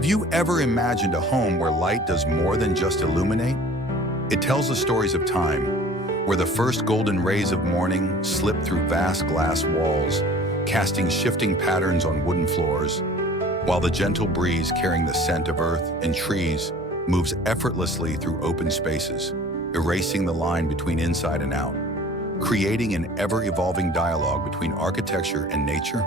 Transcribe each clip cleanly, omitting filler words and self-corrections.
Have you ever imagined a home where light does more than just illuminate? It tells the stories of time, where the first golden rays of morning slip through vast glass walls, casting shifting patterns on wooden floors, while the gentle breeze carrying the scent of earth and trees moves effortlessly through open spaces, erasing the line between inside and out, creating an ever-evolving dialogue between architecture and nature.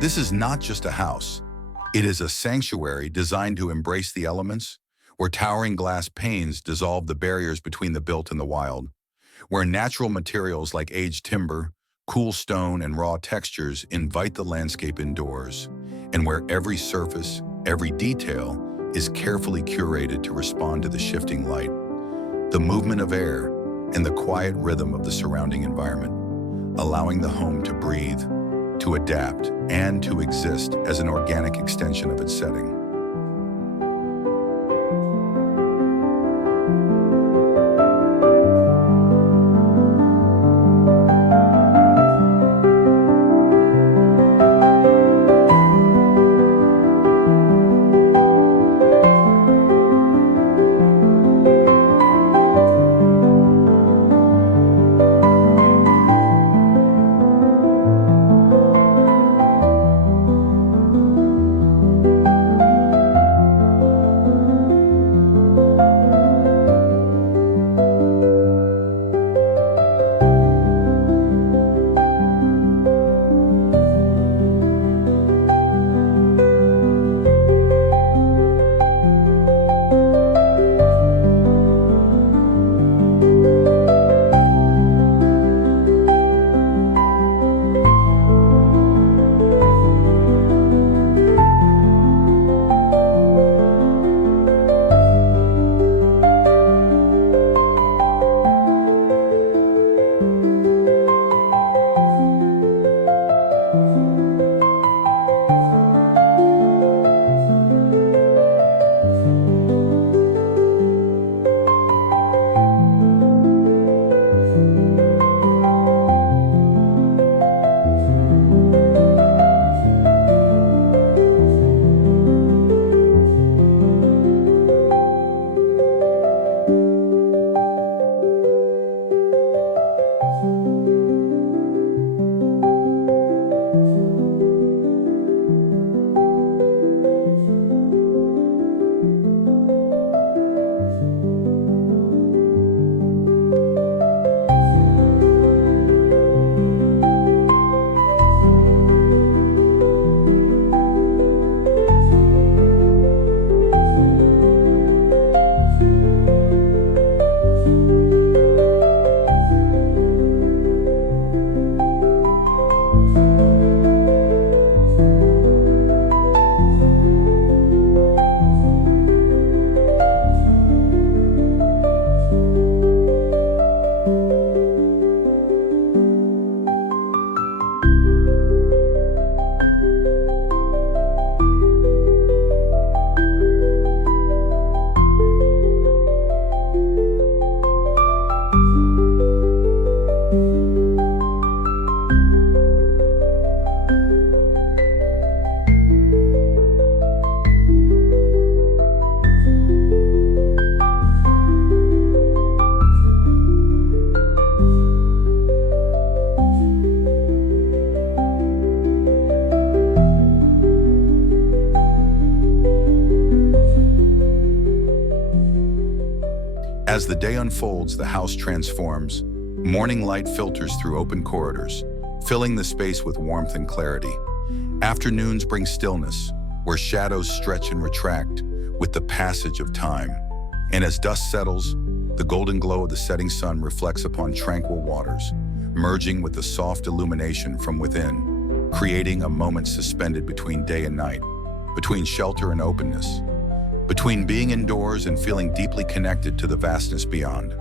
This is not just a house. It is a sanctuary designed to embrace the elements, where towering glass panes dissolve the barriers between the built and the wild, where natural materials like aged timber, cool stone, and raw textures invite the landscape indoors, and where every surface, every detail is carefully curated to respond to the shifting light, the movement of air, and the quiet rhythm of the surrounding environment, allowing the home to breathe, to adapt, and to exist as an organic extension of its setting. As the day unfolds, the house transforms. Morning light filters through open corridors, filling the space with warmth and clarity. Afternoons bring stillness, where shadows stretch and retract with the passage of time. And as dusk settles, the golden glow of the setting sun reflects upon tranquil waters, merging with the soft illumination from within, creating a moment suspended between day and night, between shelter and openness, between being indoors and feeling deeply connected to the vastness beyond.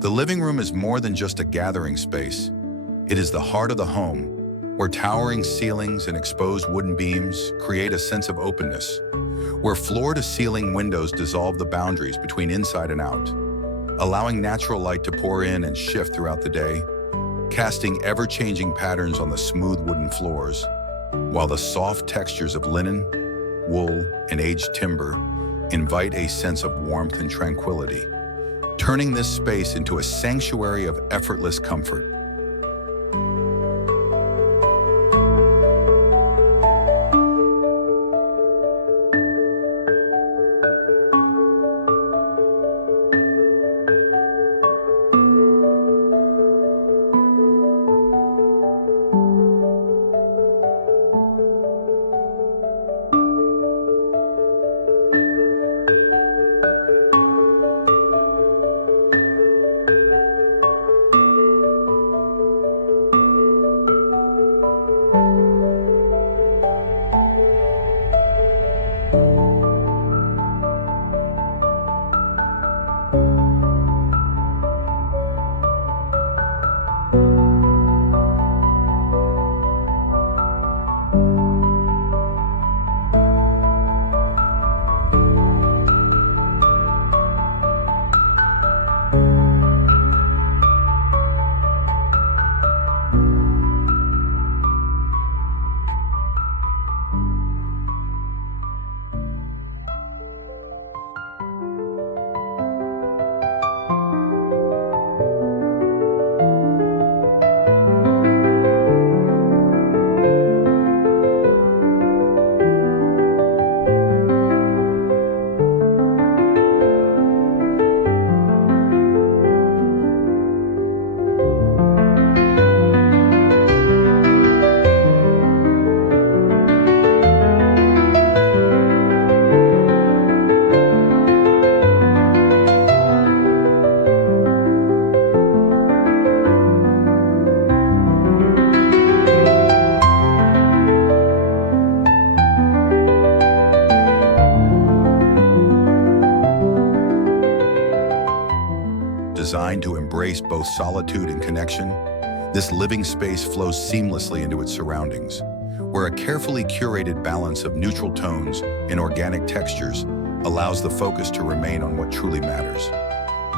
The living room is more than just a gathering space. It is the heart of the home, where towering ceilings and exposed wooden beams create a sense of openness, where floor-to-ceiling windows dissolve the boundaries between inside and out, allowing natural light to pour in and shift throughout the day, casting ever-changing patterns on the smooth wooden floors, while the soft textures of linen, wool, and aged timber invite a sense of warmth and tranquility, turning this space into a sanctuary of effortless comfort. designed to embrace both solitude and connection, this living space flows seamlessly into its surroundings, where a carefully curated balance of neutral tones and organic textures allows the focus to remain on what truly matters.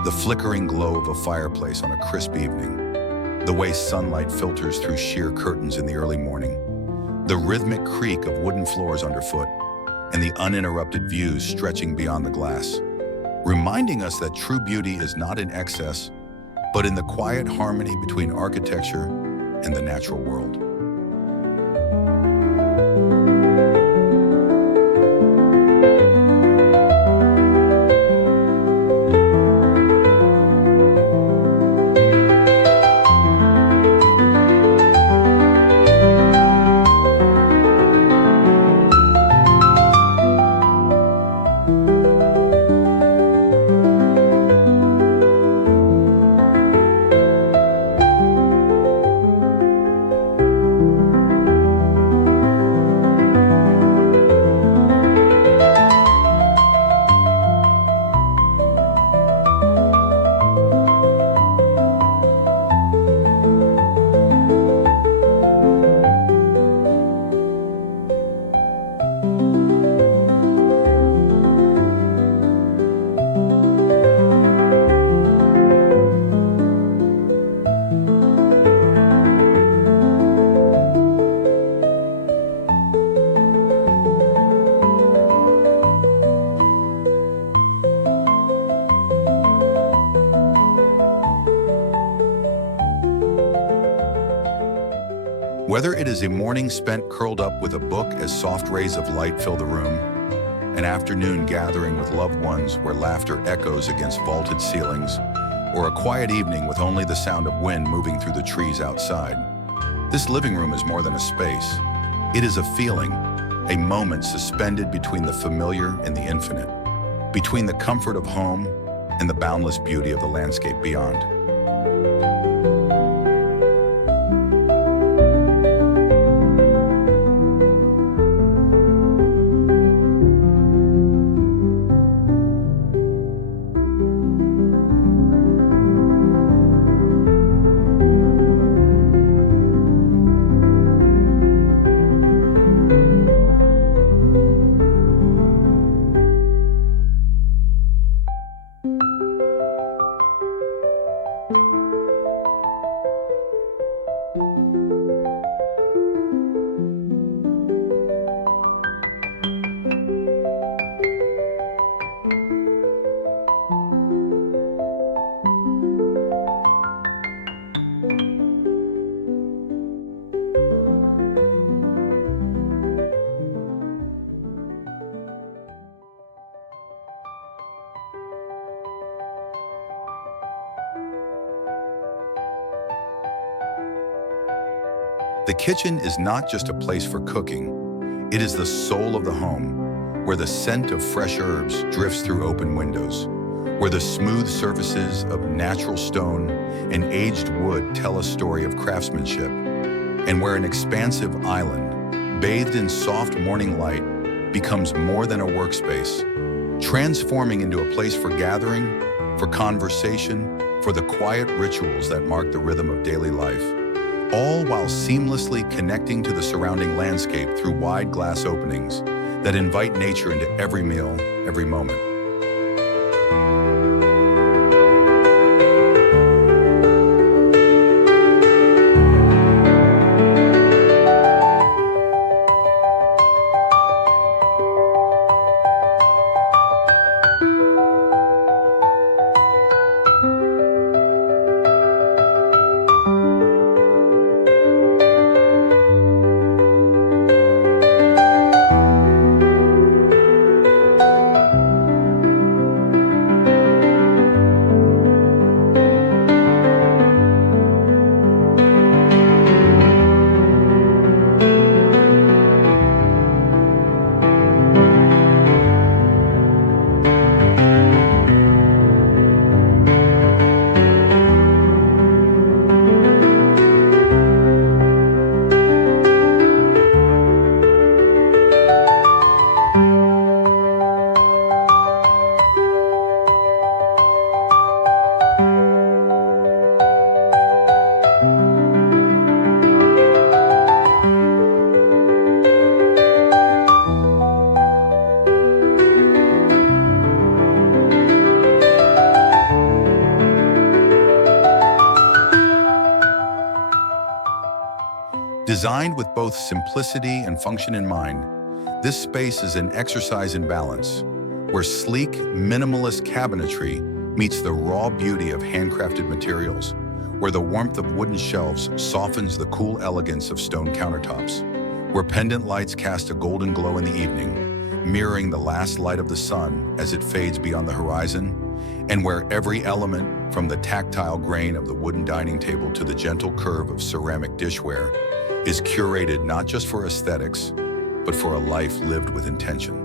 The flickering glow of a fireplace on a crisp evening, the way sunlight filters through sheer curtains in the early morning, the rhythmic creak of wooden floors underfoot, and the uninterrupted views stretching beyond the glass, reminding us that true beauty is not in excess, but in the quiet harmony between architecture and the natural world. Whether it is a morning spent curled up with a book as soft rays of light fill the room, an afternoon gathering with loved ones where laughter echoes against vaulted ceilings, or a quiet evening with only the sound of wind moving through the trees outside, this living room is more than a space. It is a feeling, a moment suspended between the familiar and the infinite, between the comfort of home and the boundless beauty of the landscape beyond. The kitchen is not just a place for cooking, it is the soul of the home, where the scent of fresh herbs drifts through open windows, where the smooth surfaces of natural stone and aged wood tell a story of craftsmanship, and where an expansive island, bathed in soft morning light, becomes more than a workspace, transforming into a place for gathering, for conversation, for the quiet rituals that mark the rhythm of daily life, all while seamlessly connecting to the surrounding landscape through wide glass openings that invite nature into every meal, every moment. Designed with both simplicity and function in mind, this space is an exercise in balance, where sleek, minimalist cabinetry meets the raw beauty of handcrafted materials, where the warmth of wooden shelves softens the cool elegance of stone countertops, where pendant lights cast a golden glow in the evening, mirroring the last light of the sun as it fades beyond the horizon, and where every element, from the tactile grain of the wooden dining table to the gentle curve of ceramic dishware, is curated not just for aesthetics, but for a life lived with intention.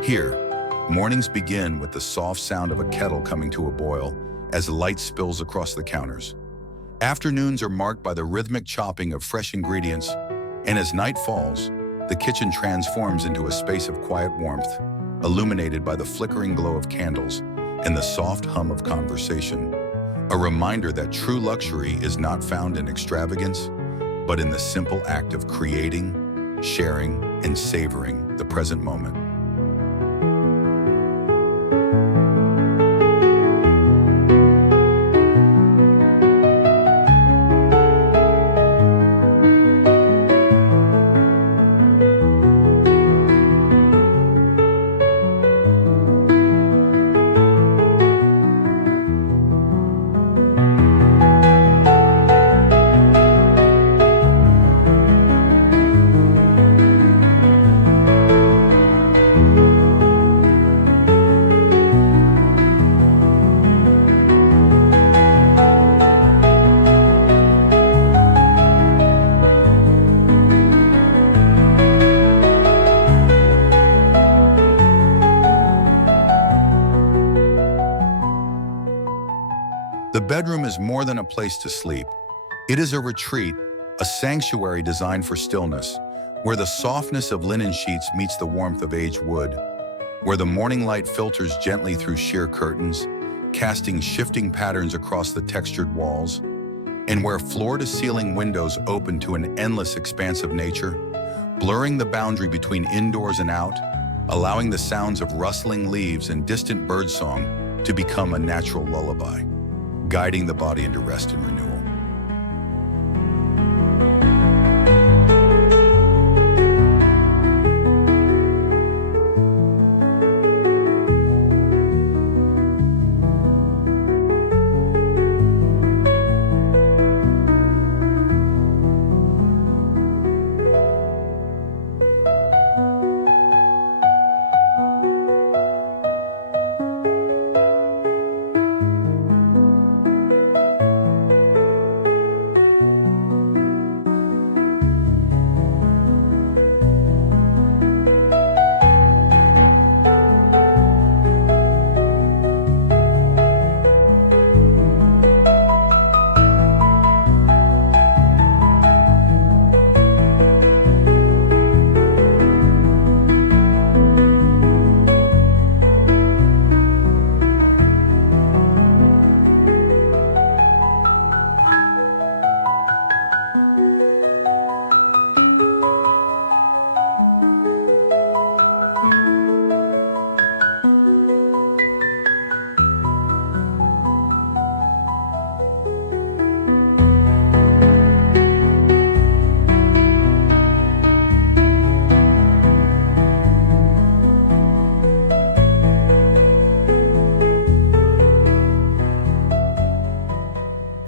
Here, mornings begin with the soft sound of a kettle coming to a boil as light spills across the counters. Afternoons are marked by the rhythmic chopping of fresh ingredients, and as night falls, the kitchen transforms into a space of quiet warmth, illuminated by the flickering glow of candles and the soft hum of conversation. A reminder that true luxury is not found in extravagance, but in the simple act of creating, sharing, and savoring the present moment. The bedroom is more than a place to sleep. It is a retreat, a sanctuary designed for stillness, where the softness of linen sheets meets the warmth of aged wood, where the morning light filters gently through sheer curtains, casting shifting patterns across the textured walls, and where floor-to-ceiling windows open to an endless expanse of nature, blurring the boundary between indoors and out, allowing the sounds of rustling leaves and distant birdsong to become a natural lullaby, guiding the body into rest and renewal.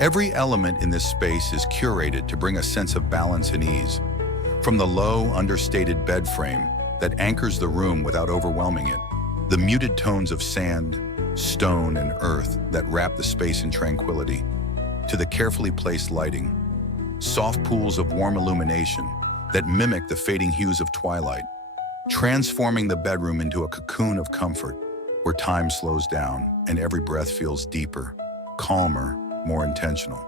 Every element in this space is curated to bring a sense of balance and ease, from the low, understated bed frame that anchors the room without overwhelming it, the muted tones of sand, stone, and earth that wrap the space in tranquility, to the carefully placed lighting, soft pools of warm illumination that mimic the fading hues of twilight, transforming the bedroom into a cocoon of comfort where time slows down and every breath feels deeper, calmer, more intentional.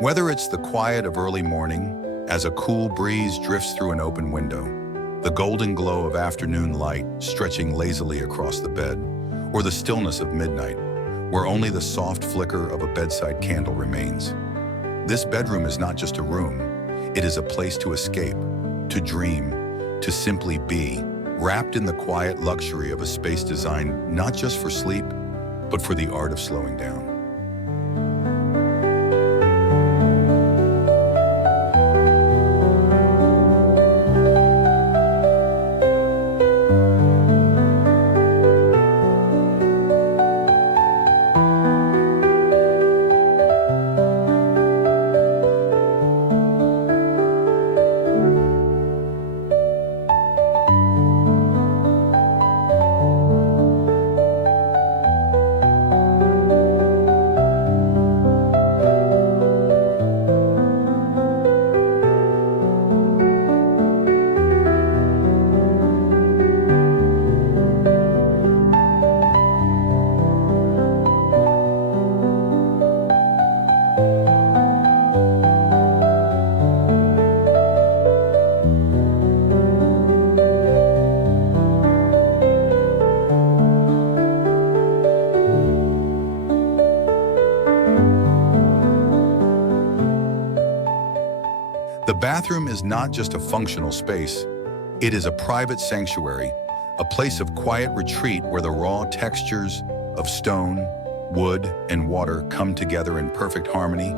Whether it's the quiet of early morning, as a cool breeze drifts through an open window, the golden glow of afternoon light stretching lazily across the bed, or the stillness of midnight, where only the soft flicker of a bedside candle remains. This bedroom is not just a room, it is a place to escape, to dream, to simply be, wrapped in the quiet luxury of a space designed not just for sleep, but for the art of slowing down. The bathroom is not just a functional space, it is a private sanctuary, a place of quiet retreat where the raw textures of stone, wood, and water come together in perfect harmony,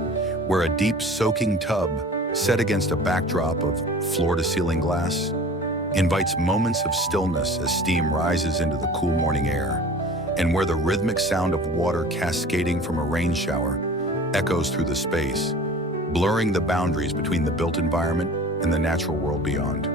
where a deep soaking tub, set against a backdrop of floor-to-ceiling glass, invites moments of stillness as steam rises into the cool morning air, and where the rhythmic sound of water cascading from a rain shower echoes through the space, blurring the boundaries between the built environment and the natural world beyond.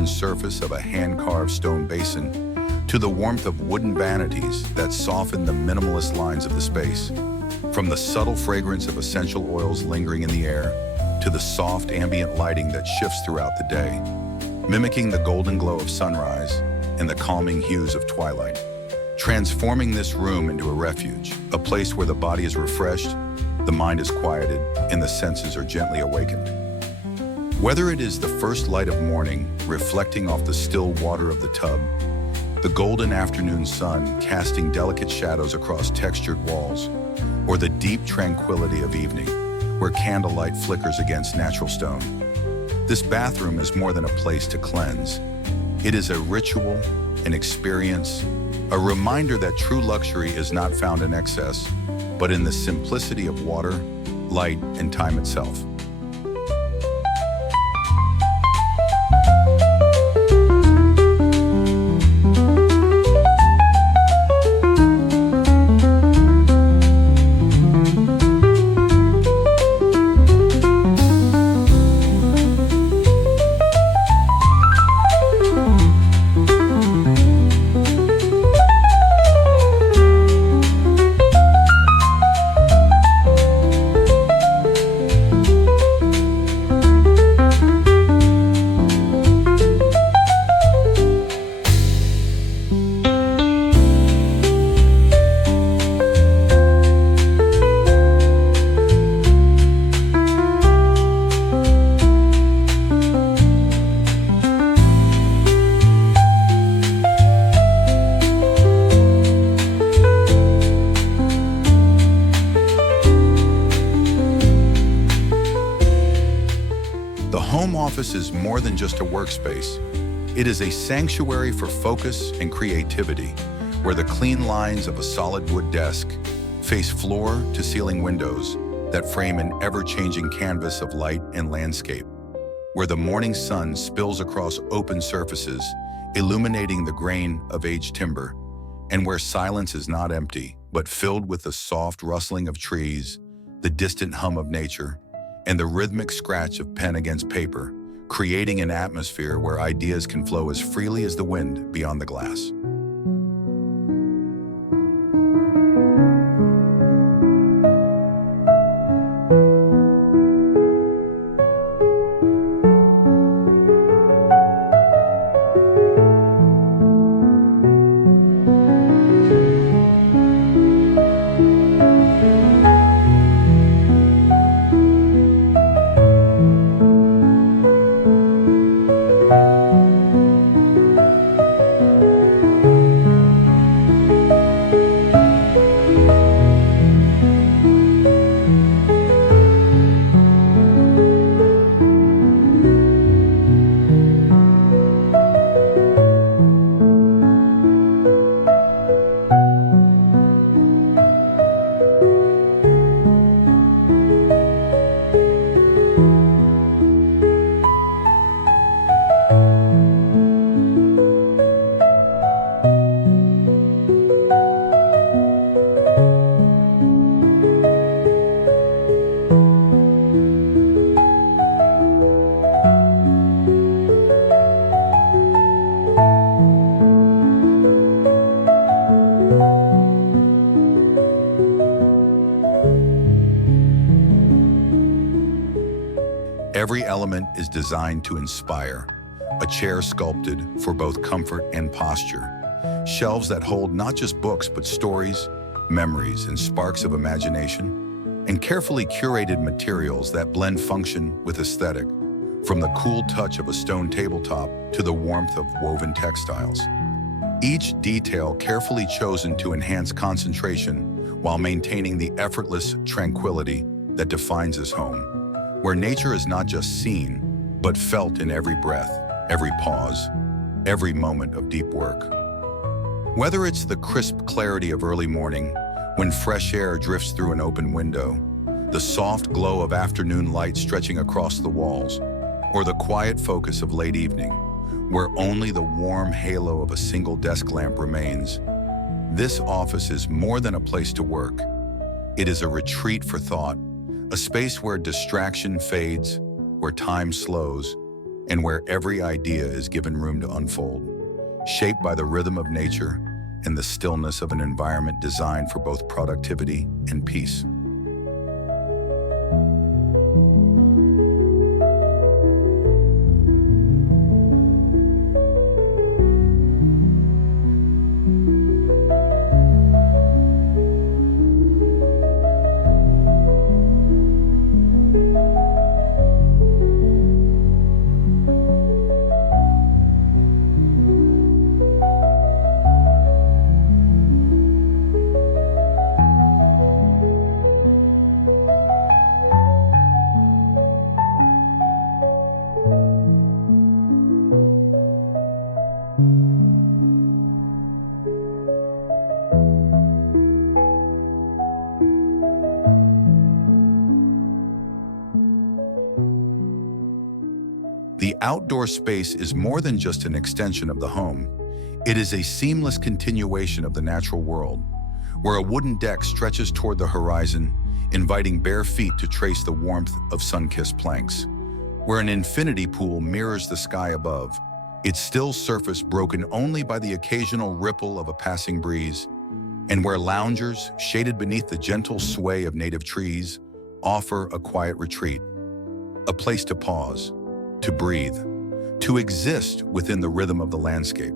worn surface of a hand-carved stone basin to the warmth of wooden vanities that soften the minimalist lines of the space. From the subtle fragrance of essential oils lingering in the air to the soft ambient lighting that shifts throughout the day, mimicking the golden glow of sunrise and the calming hues of twilight, transforming this room into a refuge, a place where the body is refreshed, the mind is quieted, and the senses are gently awakened. Whether it is the first light of morning reflecting off the still water of the tub, the golden afternoon sun casting delicate shadows across textured walls, or the deep tranquility of evening, where candlelight flickers against natural stone. This bathroom is more than a place to cleanse. It is a ritual, an experience, a reminder that true luxury is not found in excess, but in the simplicity of water, light, and time itself. Home office is more than just a workspace. It is a sanctuary for focus and creativity, where the clean lines of a solid wood desk face floor-to-ceiling windows that frame an ever-changing canvas of light and landscape, where the morning sun spills across open surfaces, illuminating the grain of aged timber, and where silence is not empty, but filled with the soft rustling of trees, the distant hum of nature, and the rhythmic scratch of pen against paper, creating an atmosphere where ideas can flow as freely as the wind beyond the glass. Every element is designed to inspire. A chair sculpted for both comfort and posture. Shelves that hold not just books, but stories, memories, and sparks of imagination. And carefully curated materials that blend function with aesthetic, from the cool touch of a stone tabletop to the warmth of woven textiles. Each detail carefully chosen to enhance concentration while maintaining the effortless tranquility that defines this home, where nature is not just seen, but felt in every breath, every pause, every moment of deep work. Whether it's the crisp clarity of early morning, when fresh air drifts through an open window, the soft glow of afternoon light stretching across the walls, or the quiet focus of late evening, where only the warm halo of a single desk lamp remains, this office is more than a place to work. It is a retreat for thought, a space where distraction fades, where time slows, and where every idea is given room to unfold, shaped by the rhythm of nature and the stillness of an environment designed for both productivity and peace. The outdoor space is more than just an extension of the home. It is a seamless continuation of the natural world, where a wooden deck stretches toward the horizon, inviting bare feet to trace the warmth of sun-kissed planks. Where an infinity pool mirrors the sky above, its still surface broken only by the occasional ripple of a passing breeze, and where loungers, shaded beneath the gentle sway of native trees, offer a quiet retreat, a place to pause, to breathe, to exist within the rhythm of the landscape.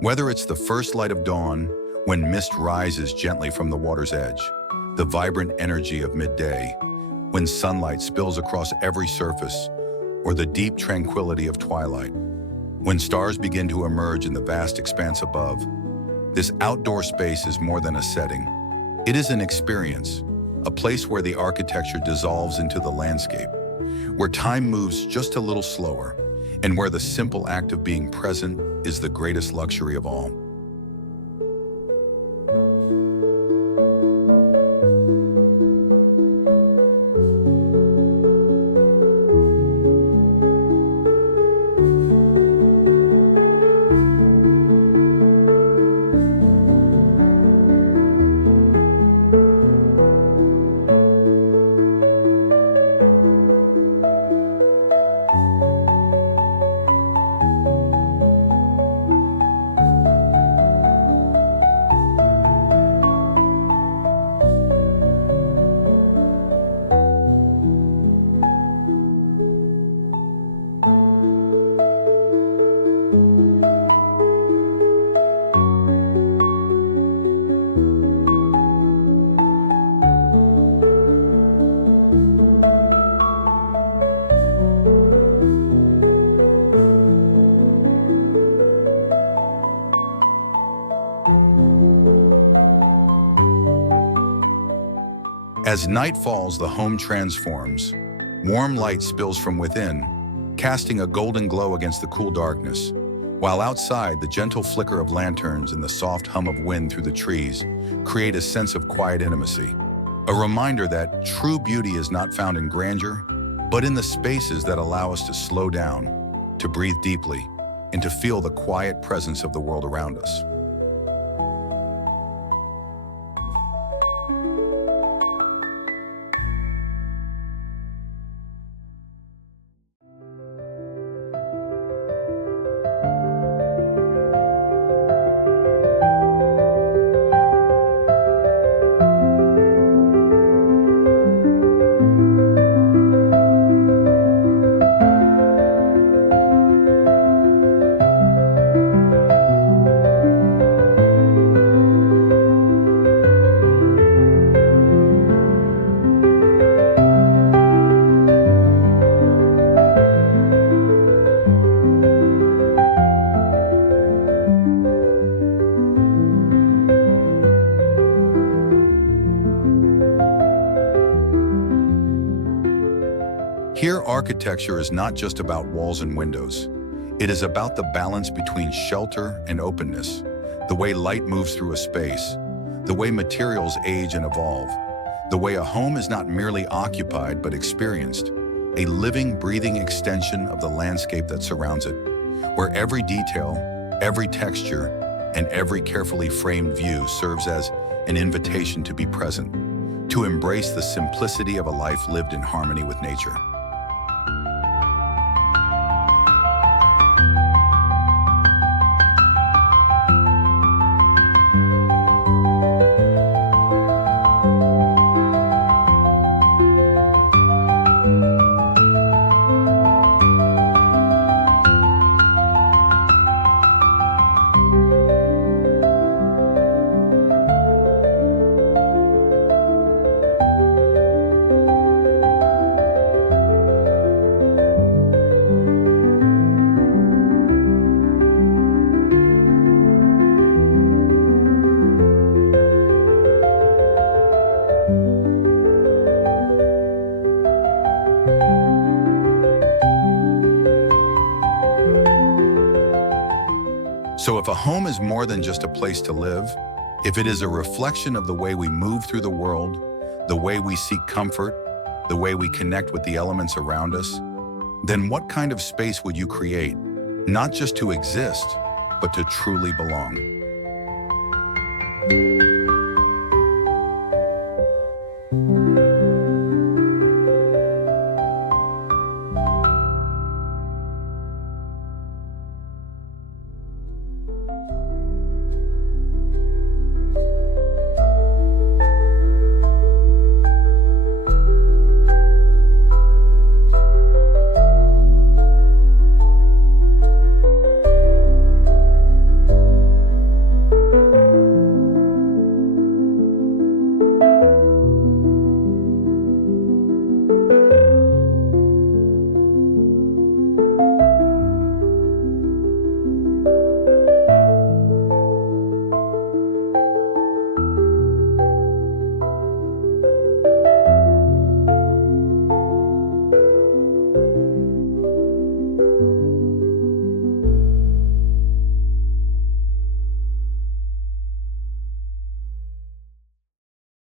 Whether it's the first light of dawn, when mist rises gently from the water's edge, the vibrant energy of midday, when sunlight spills across every surface, or the deep tranquility of twilight, when stars begin to emerge in the vast expanse above, this outdoor space is more than a setting. It is an experience, a place where the architecture dissolves into the landscape, where time moves just a little slower, and where the simple act of being present is the greatest luxury of all. As night falls, the home transforms. Warm light spills from within, casting a golden glow against the cool darkness, While outside, the gentle flicker of lanterns and the soft hum of wind through the trees create a sense of quiet intimacy. A reminder that true beauty is not found in grandeur, but in the spaces that allow us to slow down, to breathe deeply, and to feel the quiet presence of the world around us. Here, architecture is not just about walls and windows. It is about the balance between shelter and openness, the way light moves through a space, the way materials age and evolve, the way a home is not merely occupied but experienced, a living, breathing extension of the landscape that surrounds it, where every detail, every texture, and every carefully framed view serves as an invitation to be present, to embrace the simplicity of a life lived in harmony with nature. So if a home is more than just a place to live, if it is a reflection of the way we move through the world, the way we seek comfort, the way we connect with the elements around us, then what kind of space would you create, not just to exist, but to truly belong?